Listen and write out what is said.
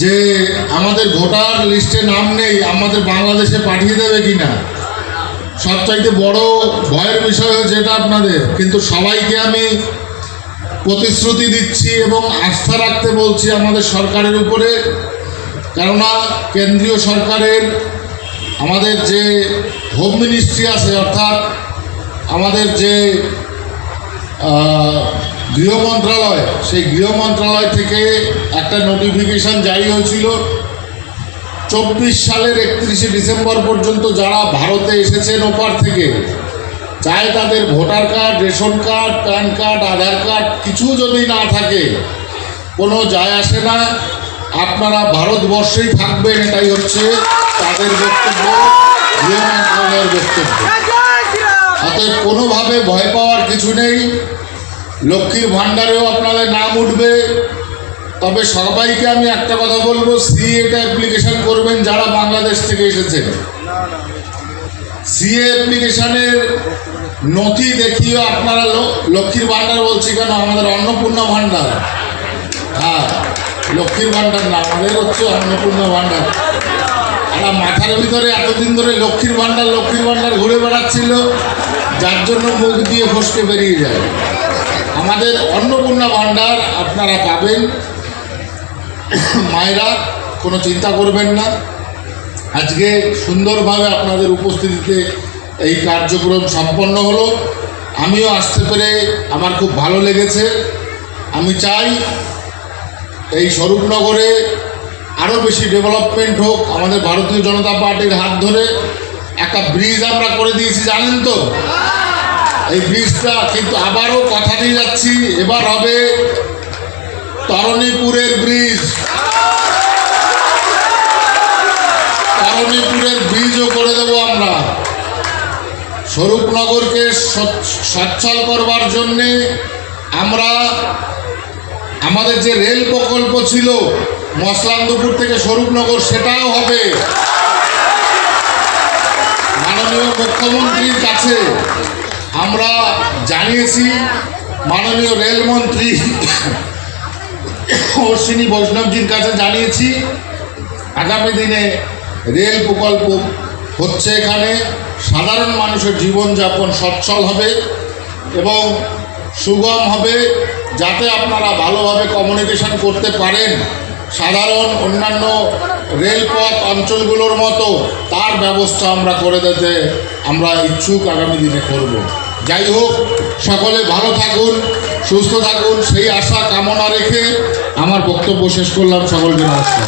যে আমাদের ভোটার লিস্টে নাম নেই, আমাদের বাংলাদেশে পাঠিয়ে দেবে কিনা। সবচাইতে বড় ভয়ের বিষয় হচ্ছে এটা আপনাদের। কিন্তু সবাইকে আমি প্রতিশ্রুতি দিচ্ছি এবং আস্থা রাখতে বলছি আমাদের সরকারের উপরে। কেননা কেন্দ্রীয় সরকারের আমাদের যে হোম মিনিস্ট্রি আছে, অর্থাৎ আমাদের যে গৃহ মন্ত্রণালয়, সেই গৃহ মন্ত্রণালয় থেকে একটা নোটিফিকেশন জারি হয়েছিল 24 সালের 31শে ডিসেম্বর পর্যন্ত যারা ভারতে এসেছেন ওপার থেকে, চাই তাদের voter card, ration card, PAN card, Aadhaar card কিছু যদি না থাকে কোনো যায় আসে না, আপনারা ভারতবর্ষেই থাকবেন, এটাই হচ্ছে তাদের বক্তব্য, গৃহ মন্ত্রণালয়ের বক্তব্য। অতএব কোনোভাবে ভয় পাওয়ার কিছু নেই। লক্ষ্মীর ভাণ্ডারেও আপনাদের নাম উঠবে। তবে সবাইকে আমি একটা কথা বলবো, সিএটা অ্যাপ্লিকেশন করবেন যারা বাংলাদেশ থেকে এসেছেন। সিএ অ্যাপ্লিকেশনের নথি দেখিয়ে আপনারা লক্ষ্মীর ভাণ্ডার বলছি কেন, আমাদের অন্নপূর্ণা ভাণ্ডার, হ্যাঁ লক্ষ্মীর ভাণ্ডার না, আমাদের হচ্ছে অন্নপূর্ণা ভাণ্ডার। আর মাথার ভিতরে এতদিন ধরে লক্ষ্মীর ভাণ্ডার ঘুরে বেড়াচ্ছিল, যার জন্য মুখ দিয়ে ফসকে বেরিয়ে যায়। আমাদের অন্নপূর্ণা ভাণ্ডার আপনারা পাবেন। মায়েরা কোনো চিন্তা করবেন না। আজকে সুন্দরভাবে আপনাদের উপস্থিতিতে এই কার্যক্রম সম্পন্ন হলো। আমিও আসতে পেরে আমার খুব ভালো লেগেছে। আমি চাই এই স্বরূপনগরে আরও বেশি ডেভেলপমেন্ট হোক। আমাদের ভারতীয় জনতা পার্টির হাত ধরে একটা ব্রিজ আমরা করে দিয়েছি, জানেন তো। এই ব্রিজটা কিন্তু আবারও কথা দিয়ে যাচ্ছি, এবার হবে তরণীপুরের ব্রিজ। তরণীপুরের ব্রিজও করে দেব আমরা। স্বরূপনগরকে সচ্ছল করবার জন্যে আমরা আমাদের যে রেল প্রকল্প ছিল মসলান্দপুর থেকে স্বরূপনগর, সেটাও হবে। মাননীয় মুখ্যমন্ত্রীর কাছে আমরা জানিয়েছি, মাননীয় রেলমন্ত্রী অশ্বিনী বৈষ্ণবজির কাছে জানিয়েছি, আগামী দিনে রেল প্রকল্প হচ্ছে এখানে। সাধারণ মানুষের জীবনযাপন সচ্ছল হবে এবং সুগম হবে, যাতে আপনারা ভালোভাবে কমিউনিকেশন করতে পারেন। সাধারণ অন্যান্য রেলপথ অঞ্চলগুলোর মতো তার ব্যবস্থা আমরা করে দিতে আমরা ইচ্ছুক, আগামী দিনে করব। যাই হোক, সকলে ভালো থাকুন, সুস্থ থাকুন, সেই আশা কামনা রেখে আমার বক্তব্য শেষ করলাম। সকলকে নমস্কার।